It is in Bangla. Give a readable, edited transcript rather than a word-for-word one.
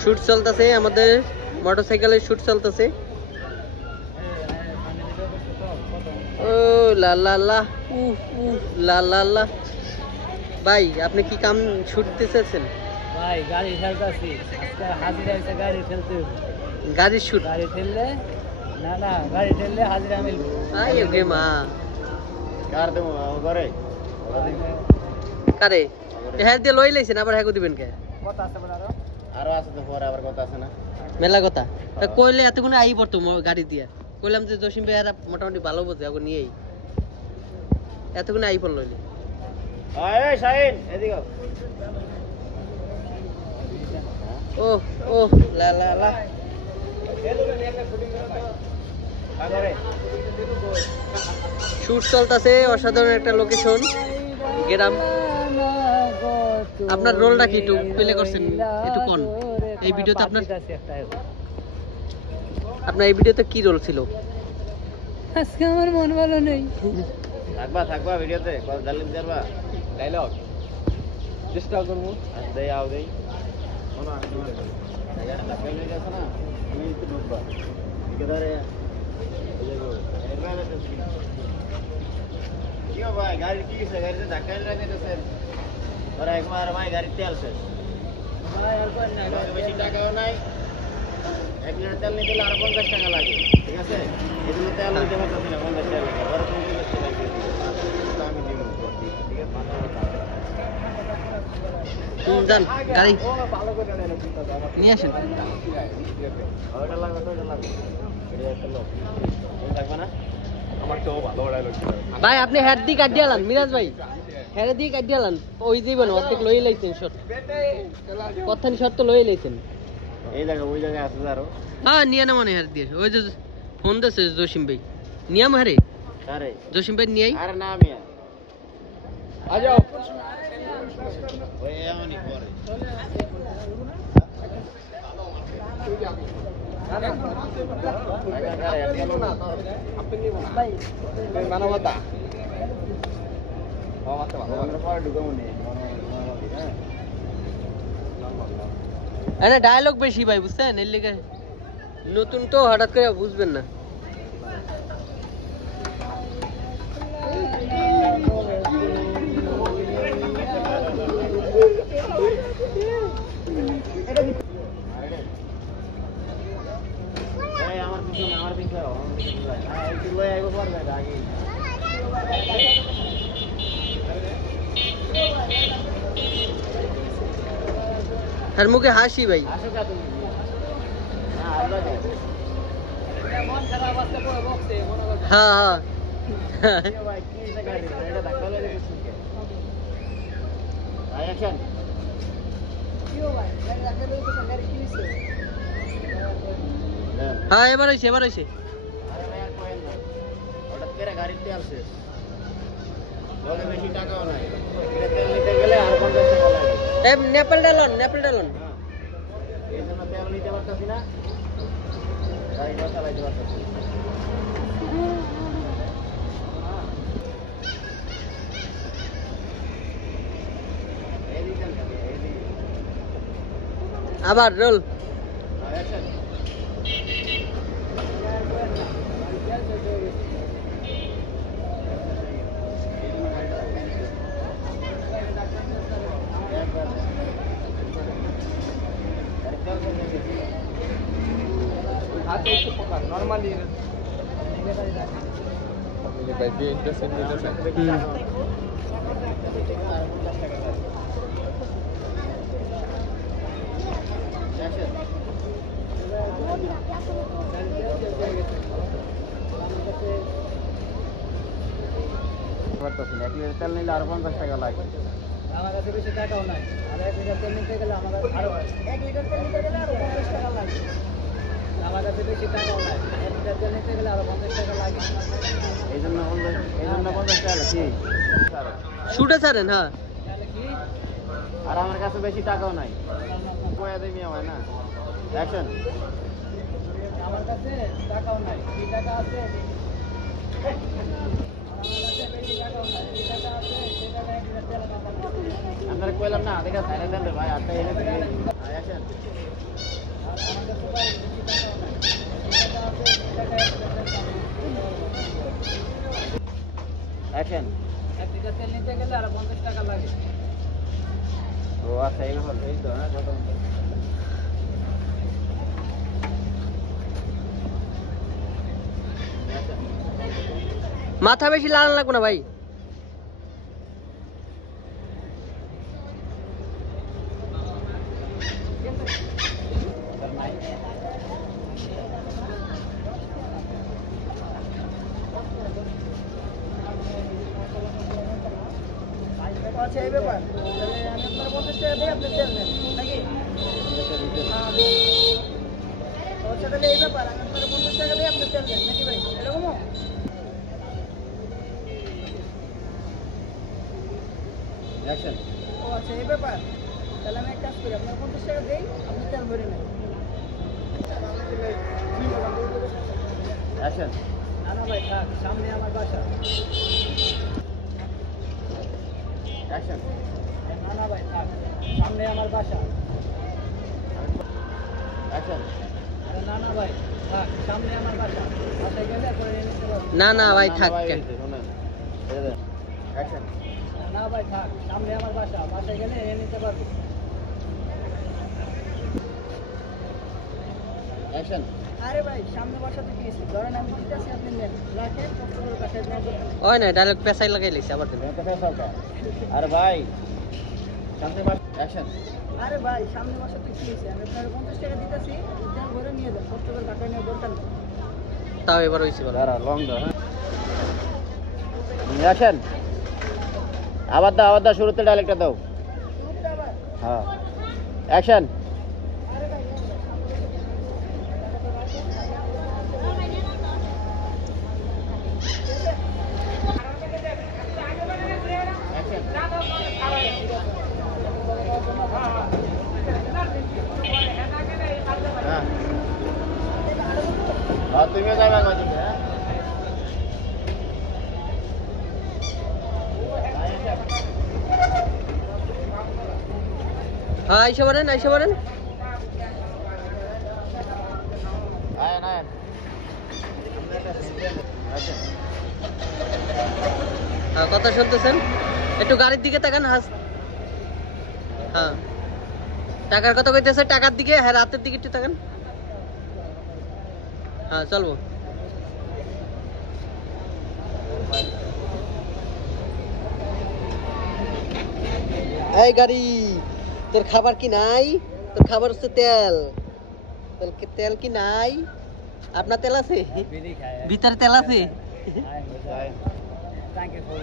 শুট চলতেছে আমাদের মোটরসাইকেলের শুট চলতেছে। ও লা লা লা লা লা লা। ভাই আপনি কি কাম শুটতে চাচ্ছেন? ভাই গাড়ি ঠেলতেছি, আজকে হাজিরা হইছে গাড়ি ঠেলতে। গাড়ির শুট? গাড়ি ঠেললে না না, গাড়ি ঠেললে হাজিরা মিলবে। আই ওকে মা কার দেবো ঘরে কারে হ্যাঁ দিয়ে লই লাইছেন আবার হ্যাঁ দিবেন কে? কথা আছে বলে আরো আছে তো, পরে আবার কথা আছে না মেলা কথা। তা কইলে এতক্ষণে আই পড়তো গাড়ি দিয়া। কইলাম যে জসিম ভাই আর মোটামুটি ভালো বোঝে ওকে নিয়েই এতক্ষণে আই পড়ল লইলে। এই শাহিন এদিকে ও ও লা লা লা। শুট চলতেছে, অসাধারণ একটা লোকেশন গ্রাম। আপনার রোলটা কি একটু প্লে করছেন একটু কোন এই ভিডিওতে? আপনার এই ভিডিওতে কি রোল ছিল? আজকে আমার মন ভালো নেই। থাকবা ভিডিওতে কল জালিম করবা ডায়লগ চেষ্টা করব। আচ্ছা আও দেই শোনো, আমি তোমার লাগা লই গেছ না, তুমি একটু ঢুকবা ঠিক ধরে কি ভাই গাড়ি কি হইছে? গাড়িতে ধাক্কা লাগাইতেছেন ওরা একবার ভাই গাড়ি তেল শেষ। ভাই আর কোন না, বেশি টাকাও নাই, 1 লিটার তেল নিতে গেলে আরো 50 টাকা লাগে, ঠিক আছে? এগুলো তেল নিতে পারতেছি না 50 টাকা লাগে, আরো 50 টাকা লাগে আমি দিব, ঠিক আছে? যান গাড়ি ভালো করে নিয়ে আসেন। ওটা লাগবে তো, ওটা লাগবে এটা একটা লোক থাকবে না আমার তো ভালো ডায়লগ ছিল ভাই আপনি হেড দিয়ে কাটিয়ে আলান মিরাজ ভাই, হেড দিয়ে কাটিয়ে আলান ওই জীবন অর্ধেক লই লাইছেন শট, কথানি শট তো লই লাইছেন। এই জায়গা ওই জায়গায় আছে আরো। হ্যাঁ নিয়ে না মনে হেড দিয়ে ওই যে ফোন দিয়েছে জসিম ভাই নিয়াম হারে আরে জসিম ভাই নিয়ে আরে না আমি আ যাও ওই এমনই করে মানবতা ডায়লগ বেশি ভাই বুঝছেন, এর লেগে নতুন তো হঠাৎ করে বুঝবেন না। আমার পিছনে আগে তার মুখে হাসি ভাই। হ্যাঁ হ্যাঁ হ্যাঁ এবার হয়েছে এবার হয়েছে। গাড়ির তেল শেষ, বেশি টাকাও নাই, তেল নিতে গেলে আর 50 টাকা লাগে। নেপাল ডালন নেপাল ডালন এই জন্য তেল নিতে পারতেছি না, গাড়িটা চালাইতে পারতেছি। আবার রোল। নরমালি তেল নিলে আরো 50 টাকা লাগে। আমার কাছে বেশি টাকাও নাই, আর 1 লিটার তেল নিতে গেলে আমার আরো 1 লিটার তেল নিতে গেলে আরো 50 টাকা লাগে। আমার কাছে বেশি টাকাও নাই, 1 লিটার তেল নিতে গেলে আরো 50 টাকা লাগে। এই জন্য 50 টাকা কি শুটে ছাড়েন। হ্যাঁ আর আমার কাছে বেশি টাকাও নাই, কয়া দেমি আমার না অ্যাকশন। আমার কাছে টাকাও নাই, কি টাকা আছে? আপনারা কইলাম না দেখে ছাইরা দেন রে ভাই আটটা এনে দিয়ে অ্যাকশন অ্যাকশন 1 লিটার তেল নিতে গেলে আরো 50 টাকা লাগে। ও আচ্ছা এই ব্যাপার এই তো হ্যাঁ কত মাথা বেশি লাল লাগবে না ভাই। আচ্ছা এই ব্যাপার তাহলে আমি আপনার 50 টাকা দিয়ে আপনি তেল নেন নাকি? আচ্ছা তাহলে এই ব্যাপার আমি আপনার 50 টাকা দিয়ে আপনি তেল নেন নাকি ভাই এরকমও? অ্যাকশন ও আচ্ছা এই ব্যাপার তাহলে আমি এক কাজ করি আপনার 50 টাকা দেই আপনি তেল ভরে নেন। অ্যাকশন না না ভাই থাক সামনে আমার বাসা। অ্যাকশন না না ভাই থাক সামনে আমার বাসা। অ্যাকশন আরে না না ভাই থাক সামনে আমার বাসা, বাসায় গেলে পরে নিয়ে নিতে পারবো। না না ভাই থাক। শুনেন অ্যাকশন না ভাই থাক সামনে আমার বাসা, বাসায় গেলে নিয়ে নিতে পারবো। অ্যাকশন আরে ভাই সামনে বাসাতে কি আছে ধরেন আমি দিতেছি আপনি নেন রাখেন কষ্ট করে কাছে নেন। ওই না ডাইরেক্ট পেছাই লাগাই লাইছে আবার দেন। আরে ভাই সামনে বাস অ্যাকশন আরে ভাই সামনে বাসাতে কি আছে আমি আপনার 50 টাকা দিতেছি তেল ভরে নিয়ে যান কষ্ট করে কাছে নিয়ে দরকার নেই। তাও এবার হইছে বড়। দাঁড়া লং দাও হ্যাঁ অ্যাকশন আবার দাও শুরুতে ডায়লগটা দাও শুনতে আবার হ্যাঁ অ্যাকশন আরে ভাই হ্যাঁ তুমিও যাবে কদিন হ্যাঁ হ্যাঁ আইসা পারেন আইসা পারেন। আয় না আচ্ছা হ্যাঁ কথা শুনতেছেন একটু গাড়ির দিকে তাকান হাস। হ্যাঁ টাকার কথা কইতেছে টাকার দিকে, হ্যাঁ রাতের দিকে একটু তাকান। হ্যাঁ চলবো। এই গাড়ি তোর খাবার কি নাই? তোর খাবার হচ্ছে তেল। তেল কি নাই? আপনার তেল আছে? বিড়ি খায় ভিতরে তেল আছে? Thank you for